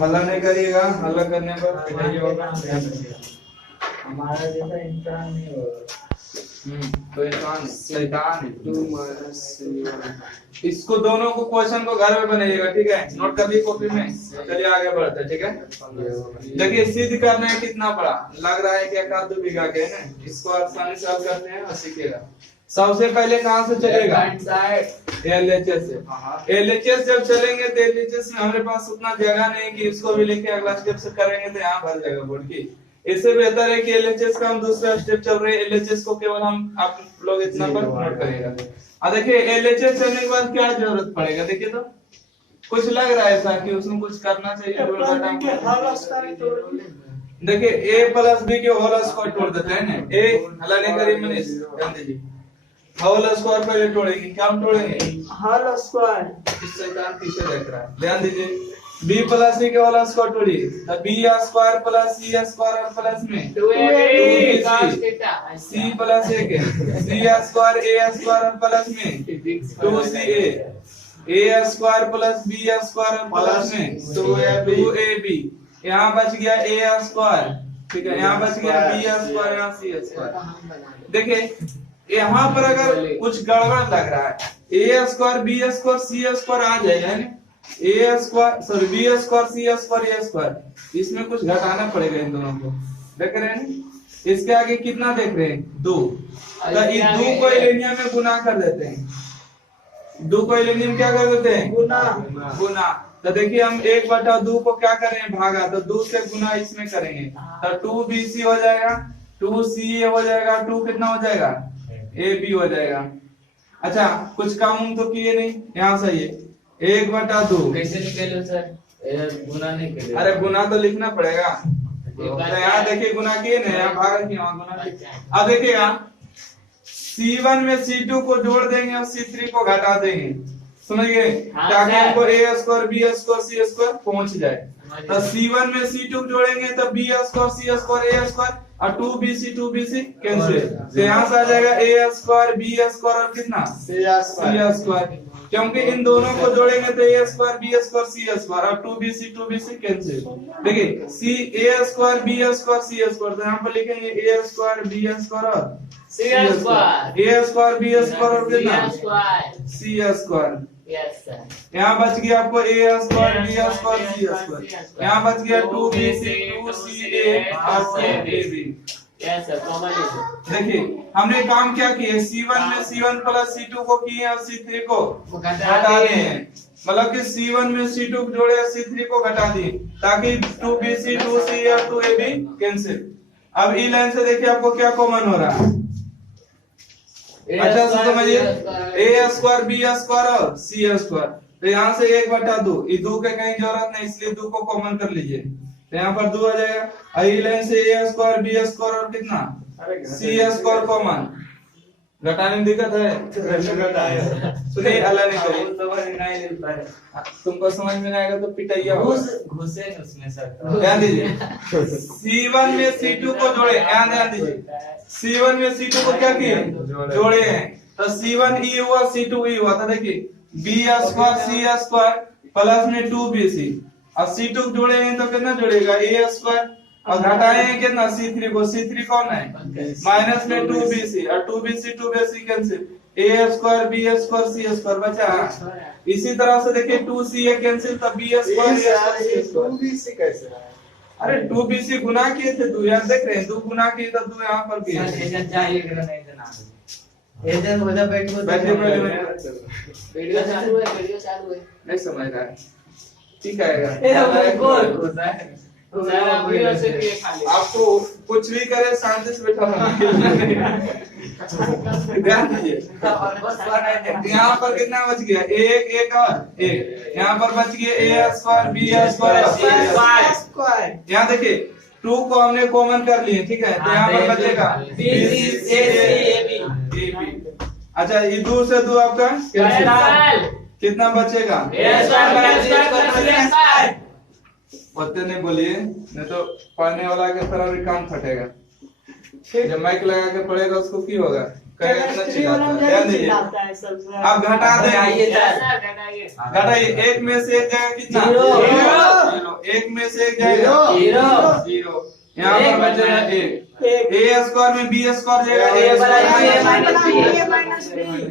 हल्ला नहीं करिएगा, हल्ला करने पर पिटाई होगा। हमारा जैसा इंसान नहीं होगा। तो इंसान शैतान है। इसको दोनों को क्वेश्चन को घर में बनाइएगा, ठीक है, नोट कर लीजिए कॉपी में। चलिए आगे बढ़ते हैं, ठीक है। देखिए सिद्ध करना है कितना बड़ा लग रहा है कि 1-2 बीघा के है ना, इसको आसानी से हल करते हैं और सीखेगा। सबसे पहले कहां से चलेगा? LHS से। LHS जब चलेंगे तो LHS में हमारे पास उतना जगह नहीं कि इसको भी लेके अगला स्टेप से करेंगे तो यहाँ भर जाएगा बोर्ड की। इससे बेहतर है कि LHS का हम दूसरा स्टेप चल रहे हैं, LHS को केवल हम आप लोग इतना पर नोट करेगा। देखिए LHS चलने के बाद क्या जरूरत पड़ेगा, देखिए तो कुछ लग रहा है ऐसा कि उसमें कुछ करना चाहिए। देखिए A + B के होल स्क्वायर तोड़ देते हैं ना, A हल्ला नहीं करिए मनीष, ध्यान दीजिए। होल स्क्वायर पहले तोड़ेंगे, क्या हम तोड़ेंगे? Whole square. इस शैतान पीछे देख रहा है, ध्यान दीजिए। B + C के होल स्क्वायर तोड़िए, तो B² + C² और प्लस में 2AB C + A के C² A² और प्लस में 2CA A² + B² और प्लस में 2AB। यहाँ बच गया A², ठीक है, यहाँ बच गया B² यहाँ C²। देखिए यहाँ पर अगर कुछ गड़बड़ लग रहा है, A² B² C² आ जाएगा ना, B² C² A², इसमें कुछ घटाना पड़ेगा इन दोनों को, देख रहे हैं। इसके आगे कितना देख रहे हैं? 2। तो इस 2 को एलिनियम में गुना कर देते हैं। 2 को एलिनियम क्या कर देते हैं? गुना। तो देखिए हम 1/2 को क्या करें? भागा, तो 2 से गुना इसमें करेंगे तो 2BC हो जाएगा, 2CA हो जाएगा, 2 कितना हो जाएगा? AB हो जाएगा। अच्छा कुछ काम तो किए नहीं, यहाँ सही है। 1/2 कैसे निकालो सर? गुना नहीं करें। अरे गुना तो लिखना पड़ेगा। तो यहाँ देखिए गुना किए ना, यहाँ भाग किया, गुना किए। अब देखिएगा C1 में C2 को जोड़ देंगे और C3 को घटा देंगे, समझिए, ताकि हमको A² B² C² पहुंच जाए। तो C1 में C2 जोड़ेंगे तो B² C² A² और 2BC कैंसिल, तो यहाँ से आ जाएगा A² B² और कितना? C², क्योंकि इन दोनों को जोड़ेंगे तो A² B² C² और 2BC कैंसिल। देखिए A² B² C², तो यहाँ पर लिखेंगे A² B² और C² A² B² और कितना? C²। यहाँ बच गया आपको A² B² C², यहाँ बच गया 2BC 2CA और 2AB। देखिए हमने काम क्या किया, C1 में C1 + C2 को किए और C3 को घटा दिए हैं, मतलब कि C1 में C2 जोड़े और C3 को घटा दिए ताकि 2BC 2CA और 2AB कैंसिल। अब ई लाइन से देखिए आपको क्या कॉमन हो रहा है, अच्छा समझिए, A² B² और C²। तो यहाँ से 1/2, ये 2 के कहीं जरूरत नहीं, इसलिए 2 को कॉमन कर लीजिए, तो यहाँ पर 2 आ जाएगा। आई लाइन से A² B² और कितना? C² कॉमन, घटाने में दिक्कत है? सुनिए अल्लाह नहीं करे, तुमको समझ में नहीं आएगा तो पिटाइया घुसे उसमें सर। ध्यान दीजिए, C1 में C2 को जोड़े, ध्यान दीजिए, C1 में C2 को क्या किए? जोड़े हैं, तो C1 E हुआ C2 E हुआ, तो देखिए B² C² प्लस में 2BC और C2 जोड़े हैं तो कितना जोड़ेगा? A² और घटाए हैं कितना? C3 को, C3 कौन है? माइनस में 2BC और 2BC cancel, A² B² C² बचा। इसी तरह से देखिए 2CA कैंसिल, तो B² C कैसे? अरे 2BC गुना किए थे, 2 यहाँ देख रहे हैं, 2 गुना किए तो 2 यहाँ पर किए। वीडियो चालू है, नहीं समझ रहा है, ठीक है। आपको कुछ भी करे शांति से बैठा रहना। ध्यान दीजिए, यहाँ पर कितना बच गया? एक और एक, यहाँ पर बच गया A² B² यहाँ देखिए 2 को हमने कॉमन कर लिए, ठीक है, तो यहाँ पर बचेगा BC अच्छा ये 2 से 2 आपका कितना बचेगा? पत्ते नहीं बोलिए, नहीं तो पढ़ने वाला के तरह भी कान फटेगा। जब माइक लगा के पढ़ेगा उसको की होगा? कहेगा इतना चिल्लाता है, ध्यान दीजिए। अब घटा देंगे, घटाइए, एक में से एक जाएगा कितना? जीरो। एक में से एक जाएगा जीरो। यहाँ पर बचेगा एक। ए स्क्वायर में बी स्क्वायर जाएगा,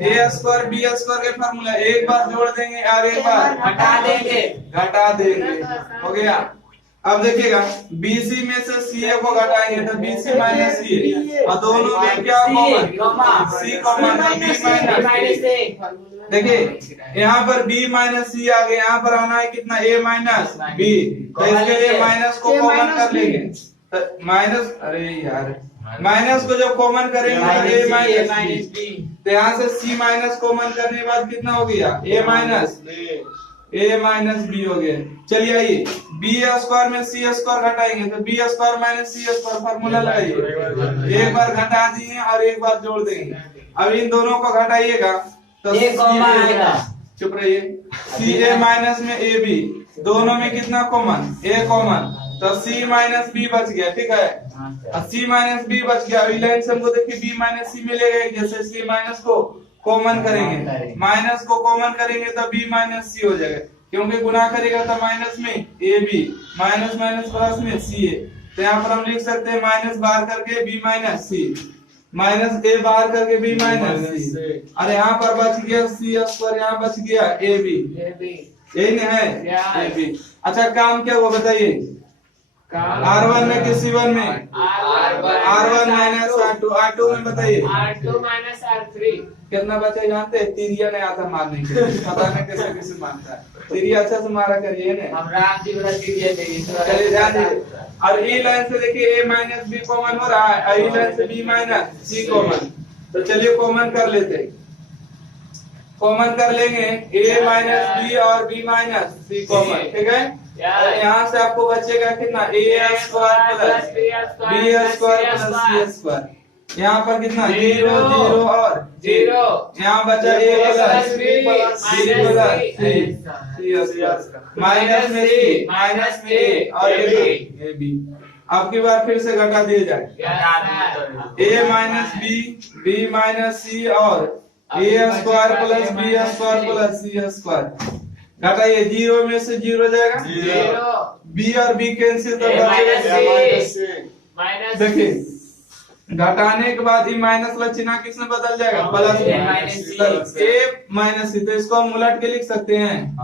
ए स्क्वायर बी स्क्वायर के फार्मूला एक बार जोड़ देंगे और एक बार घटा देंगे, हो गया। अब देखिएगा BC में से CA को घटाएंगे तो BC माइनस CA, और दोनों में क्या common? C common, B minus C। देखिए यहाँ पर B माइनस C आ गया, यहाँ पर आना है कितना? A माइनस B, तो इसके लिए माइनस को कॉमन कर लेंगे तो माइनस, अरे यार माइनस को जब कॉमन करेंगे तो A माइनस B, तो यहाँ से C माइनस कॉमन करने के बाद कितना हो गया? A माइनस B हो गया। चलिए आइए B स्क्वायर में C स्क्वायर घटाएंगे तो B square minus C square formula लगाइए, एक बार घटा दिए और एक बार जोड़ देंगे। अब इन दोनों को घटाइएगा तो चुप रहिए, CA माइनस में AB, दोनों में कितना कॉमन? A कॉमन, तो C माइनस B बच गया, ठीक है। अब C माइनस B बच गया, अभी लाइन से हमको देखिए B माइनस C मिलेगा, जैसे C माइनस को कॉमन करेंगे, माइनस को कॉमन करेंगे तो B माइनस C हो जाएगा, क्योंकि गुना करेगा तो माइनस में AB, माइनस माइनस प्लस में CA, तो यहाँ पर हम लिख सकते हैं माइनस बाहर करके B minus C, minus A बाहर करके B माइनस C, और यहाँ पर बच गया C स्क्वायर, यहाँ बच गया AB, यही नहीं है AB। अच्छा काम क्या हुआ बताइए? R1 में कि C1 में? R1 माइनस R2, R2 में बताइए R2 माइनस R3 कितना बचे जानते हैं? तिरिया नहीं आता मारने के लिए, पता नहीं कैसे कैसे मारता है, तिरिया अच्छा से मारा करिए ना। चलिए ध्यान दीजिए, और ई लाइन से देखिए A माइनस B कॉमन हो रहा है, ई लाइन से B माइनस C कॉमन, तो चलिए कॉमन कर लेते हैं, कॉमन कर लेंगे A माइनस B और B माइनस C कॉमन, ठीक है। यहाँ से आपको बचेगा कितना? A square plus B square plus C square, यहाँ पर कितना? जीरो जीरो और जीरो, यहाँ बचा A plus B plus C minus में C माइनस में A और A B। अब की बार फिर से घटा दिए जाए, A minus B minus C और A square plus B square plus C square, घटाइए, जीरो में से जीरो जाएगा, B और B कैंसिल तो देखिए घटाने के बाद ये माइनस वाला चिन्ह किसमें बदल जाएगा? प्लस A माइनस C, तो इसको हम उलट के लिख सकते हैं,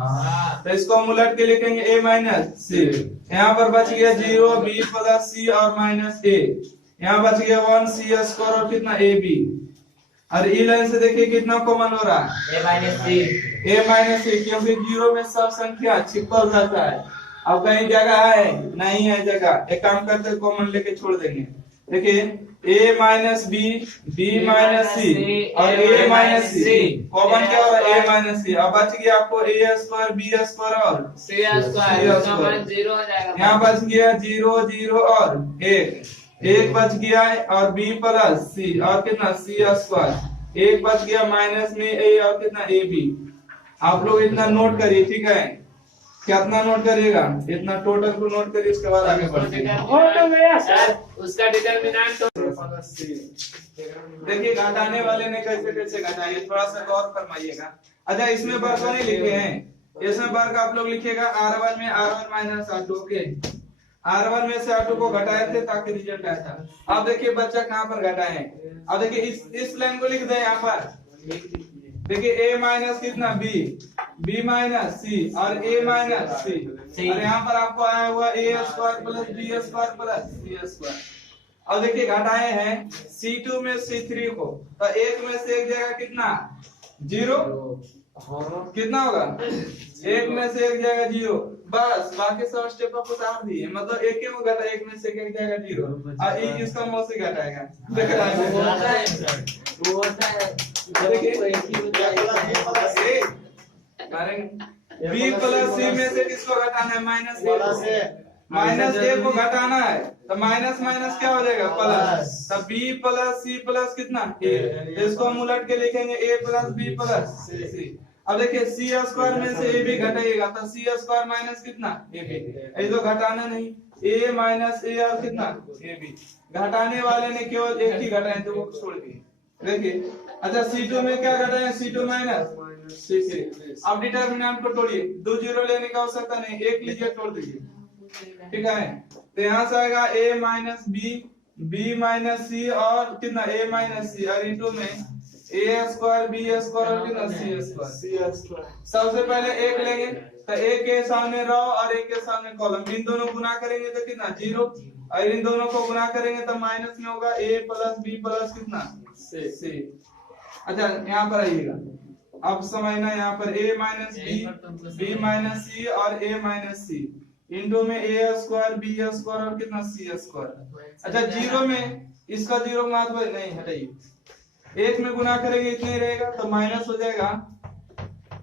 तो इसको हम उलट के लिखेंगे A माइनस C, यहाँ पर बच गया जीरो B प्लस C और माइनस A, यहाँ बच गया 1 C स्क्वायर और कितना AB, और ई लाइन से देखिए कितना कॉमन हो रहा है? A माइनस C, क्योंकि जीरो में सब संख्या छिपल रहता है, अब कहीं जगह है नहीं है जगह, एक काम करते कॉमन लेके छोड़ देंगे। देखिए A minus B minus C और A माइनस C कॉमन क्या हो रहा है? A माइनस C, अब बच गया आपको A स्क्वायर B स्क्वायर और C स्क्वायर, यहाँ बच गया जीरो जीरो और एक बच गया है और B प्लस C और कितना C स्क्वायर, एक बच गया माइनस में A और कितना AB। आप लोग इतना नोट करिए, ठीक है, कितना नोट करिएगा? इतना टोटल को नोट करिए, उसके बाद आगे बढ़ते उसका डिटरमिनेंट देखिए घटाने वाले ने कैसे कैसे घटाया, थोड़ा सा गौर फरमाइएगा। अच्छा इसमें वर्ग नहीं लिखे हैं, इसमें वर्ग आप लोग लिखिएगा R1 में R1 माइनस R2 के, R1 में से R2 को घटाए थे ताकि रिजल्ट आया था। अब देखिए बच्चा कहाँ पर घटाए हैं, अब देखिए इस लाइन को लिख दें यहाँ पर, देखिए A माइनस कितना B माइनस C और A माइनस C, और यहाँ पर आपको आया हुआ A square plus B square plus C square. अब देखिए घटाए हैं C2 में C3 को, तो एक में से एक जगह कितना? जीरो, कितना होगा? एक में से एक जाएगा जीरो, बस बाकी सब स्टेप आप उतार दिए, मतलब एक ही घटा, एक में से एक जाएगा जीरो, और इसका मौसी घटाएगा, देख रहा है B प्लस C में से किसको घटाना है? माइनस A को घटाना है, तो माइनस माइनस क्या हो जाएगा? प्लस, तो B प्लस C प्लस कितना? A, इसको हम उलट के लिखेंगे A plus B plus C। अब देखिए C स्क्वायर में से A भी घटाइएगा तो C स्क्वायर माइनस कितना? AB, ये तो घटाना नहीं, A माइनस A और कितना? AB। घटाने वाले ने केवल एक ही घटाए तो वो छोड़ दिए, देखिए अच्छा C2 में क्या घटाएं, C2 माइनस C3। अब डिटर्मिनेंट को तोड़िए, 2 जीरो लेने की आवश्यकता नहीं, एक लीजिए तोड़ दीजिए, ठीक है। तो यहाँ से आएगा a minus b minus c और कितना a माइनस c और इंटू में a स्क्वायर b स्क्वायर और कितना c स्क्वायर। सबसे पहले एक लेंगे तो एक के सामने रो और एक के सामने कॉलम, इन दोनों गुना करेंगे तो कितना 0 और इन दोनों को गुना करेंगे तो माइनस में होगा a प्लस b प्लस कितना c। अच्छा यहाँ पर आइएगा, अब समझना यहाँ पर a minus b minus c और a माइनस c इंटू में a स्क्वायर b स्क्वायर और कितना c स्क्वायर। अच्छा जीरो में इसका जीरो महत्व नहीं, हटाइए, एक में गुना करेंगे इतने ही रहेगा तो माइनस हो जाएगा,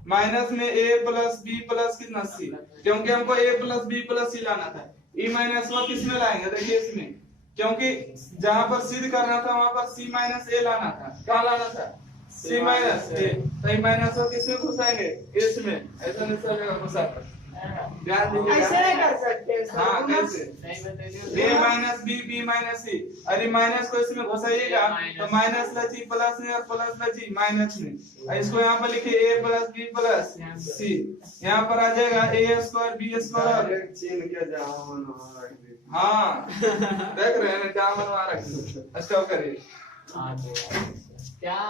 माइनस में a प्लस b प्लस कितना c, क्योंकि हमको a plus b plus c लाना था। e माइनस वा किस में लाएंगे, देखिए इसमें, क्योंकि जहां पर सिद्ध करना था वहां पर c माइनस a लाना था, कहाँ लाना था c माइनस a, तो e माइनस वा किसमें घुसाएंगे, इसमें, ऐसा नहीं चलेगा घुसा, ध्यान दीजिएगा। ऐसे नहीं कर सकते सर। हाँ कैसे, a minus b minus c, अरे माइनस को इसमें घुसाइएगा तो माइनस लची प्लस में और प्लस लची माइनस में, और इसको यहाँ पर लिखिए a plus b plus c, यहाँ पर आ जाएगा a स्क्वायर b स्क्वायर। हाँ देख रहे हैं क्या बनवा रखे, स्टॉप करिए, क्या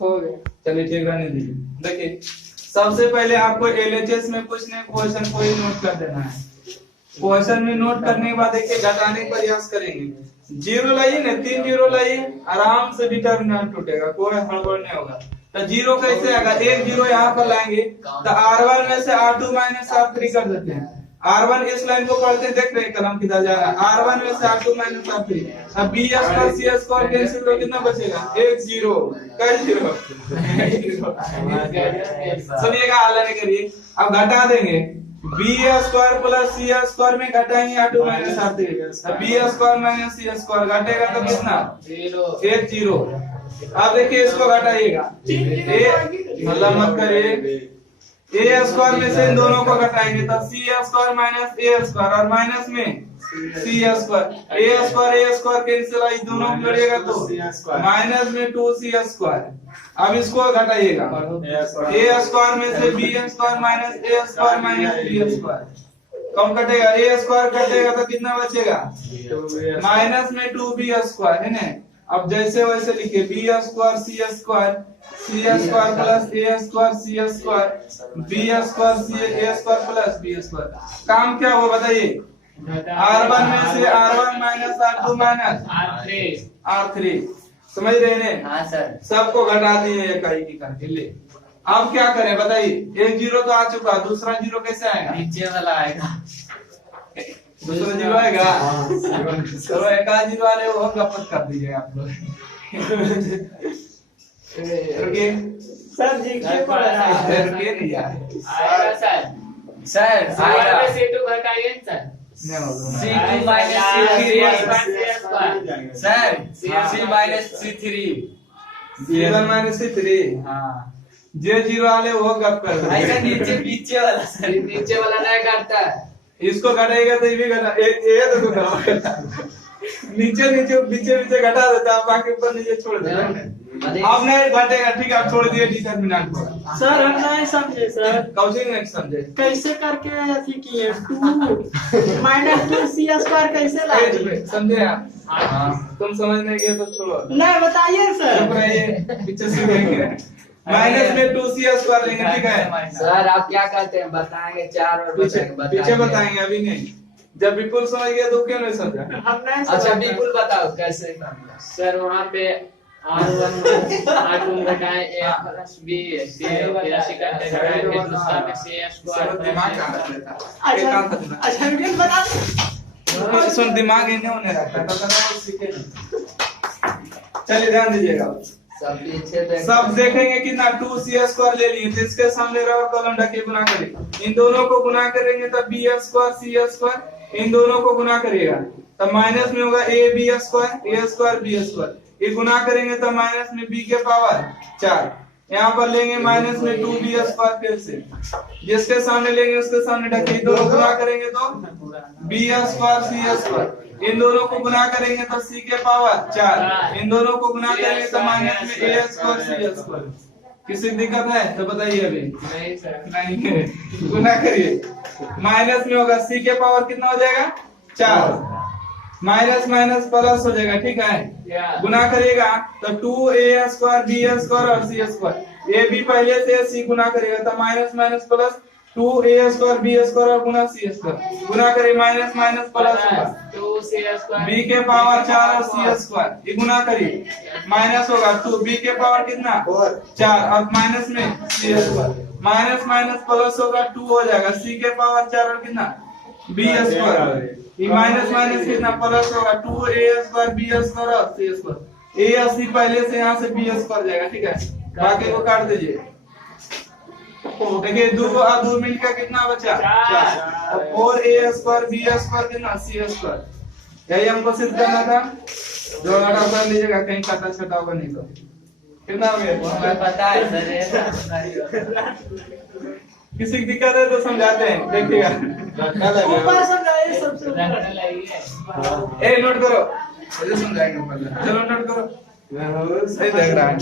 हो गया, चलिए ठीक रहने दीजिए। देखिए सबसे पहले आपको LHS में पूछने क्वेश्चन को ही नोट कर देना है, क्वेश्चन में नोट करने के बाद देखिए घटाने का प्रयास करेंगे, जीरो लाइए ना, 3 जीरो लाइए, आराम से डिटर्मिनेंट टूटेगा, कोई हड़बड़ नहीं होगा। तो जीरो कैसे आएगा, एक जीरो यहाँ पर लाएंगे तो R1 में से R2 माइनस R3 कर देते हैं, R1 इस लाइन को पढ़ते हैं, देख रहे हैं कलम किधर जा रहा है, R1 में से R2 माइनस R3, अब B square C square cancel हो कितना बचेगा, एक जीरो, कई जीरो सुनिएगा, हल नहीं करिए, अब घटा देंगे, B square plus C square में घटाएंगे R2 minus R3, B square minus C square घटेगा तो कितना, एक जीरो। अब देखिए इसको घटाइएगा, मतलब मत करिए, a स्क्वायर में से इन दोनों को घटाएंगे तो c square minus a square और माइनस में c square, a square cancel, इस दोनों को जोड़िएगा तो माइनस में 2c स्क्वायर। अब इसको घटाइएगा, a स्क्वायर में से b square minus a square minus b square, कम कटेगा, a स्क्वायर कटेगा तो कितना बचेगा, माइनस में 2b स्क्वायर, है ना। अब जैसे वैसे लिखिए, b square c square plus a square c square, b square c a square plus b square, काम क्या हुआ बताइए, R1 में से R1 minus R2 minus R3, समझ रहे हैं। हाँ सर, सबको घटा दिए एक ही करके, ले अब क्या करें बताइए, एक जीरो तो आ चुका, दूसरा जीरो कैसे आएगा, नीचे वाला आएगा, दूसरा जीरो आएगा, चलो एक आध जीरो वाले वो गपत कर दीजिए आप लोग रुकिए सर जी रुकिए नहीं यार, आएगा सर आएगा, C2 घटाइए sir, C2 minus C3 sir, C minus C3 C1 minus C3, हाँ, जे जीरो वाले वो गप कर दो, ऐसा नीचे वाला सर, नीचे वाला नहीं करता है, इसको घटाएगा तो ये भी घटा, ये तो घटा नीचे नीचे घटा देता है, बाकी ऊपर नीचे छोड़ देता है। अब नहीं घटेगा, ठीक है, आप छोड़ दिए डिटर्मिनेंट को। सर हम नहीं समझे सर, कौशिक नहीं समझे, कैसे करके अथी किए, 2 माइनस 2c स्क्वायर कैसे लाए, समझे आप, तुम समझ नहीं गए तो छोड़ो, नहीं बताइए सर, चुप रहिए, पीछे सीखेंगे, माइनस में 2c स्क्वायर लेंगे, ठीक है सर आप क्या कहते हैं, बताएंगे 4 और पीछे बताएंगे, अभी नहीं, जब विपुल समझ गया तो क्यों नहीं समझा, हम नहीं अच्छा समझे। बिल्कुल बताओ कैसे, सर वहाँ पे R1 R2 घटाए a प्लस b c फिर ऐसे करते घटाए, फिर दूसरा में c स्क्वायर दिमाग कहाँ रहता है, एक काम करना, अच्छा रुकिए बता दो, सुन दिमाग इन्हें होने रहता है, तो वो सीखे नहीं। चलिए ध्यान दीजिएगा, सब पीछे सब देखेंगे कितना 2c स्क्वायर ले लिए, तो इसके सामने रहो कॉलम ढके गुना करें, इन दोनों को गुना करेंगे तो b स्क्वायर c स्क्वायर, इन दोनों को गुना करिएगा तो माइनस में होगा a स्क्वायर b स्क्वायर, ये गुना करेंगे तो माइनस में b के पावर 4, यहाँ पर लेंगे माइनस में 2b स्क्वायर, फिर से जिसके सामने लेंगे उसके सामने ढके, दोनों गुना करेंगे तो b स्क्वायर c स्क्वायर, इन दोनों को गुना करेंगे तो c के पावर 4, इन दोनों को गुना करेंगे तो माइनस में a स्क्वायर c स्क्वायर। किसी दिक्कत है तो बताइए अभी। नहीं सर। नहीं है, गुना करिए। माइनस में होगा c के पावर कितना हो जाएगा 4, माइनस माइनस प्लस हो जाएगा, ठीक है। गुना करिएगा तो 2a स्क्वायर b स्क्वायर और c स्क्वायर, a b पहले से c गुना करिएगा तो minus minus plus 2a square b square और गुना c स्क्वायर, गुना करिए माइनस माइनस प्लस होगा 2c स्क्वायर b के पावर 4 और c स्क्वायर, ये गुना करिए माइनस होगा 2 b के पावर कितना 4 और माइनस में c square, minus minus plus होगा 2 हो जाएगा c के पावर 4 और कितना b स्क्वायर, ये माइनस माइनस कितना प्लस होगा 2a स्क्वायर b स्क्वायर और c स्क्वायर, a और c पहले से यहाँ से b स्क्वायर जाएगा, ठीक है। बाकी को काट दीजिए। देखिए 2 और 2 मिल का कितना बचा 4 और 4a स्क्वायर b स्क्वायर कितना c स्क्वायर, यही हमको सिद्ध करना था। जो घटा कर लीजिएगा, कहीं काटा छटा होगा नहीं तो कितना हो गया हमें पता है सर। किसी की दिक्कत है तो समझाते हैं, देखिएगा। ऊपर समझाइए सबसे ऊपर। रटने लगी है। ए नोट करो, मुझे समझाएंगे पहले, चलो नोट करो, सही लग रहा है।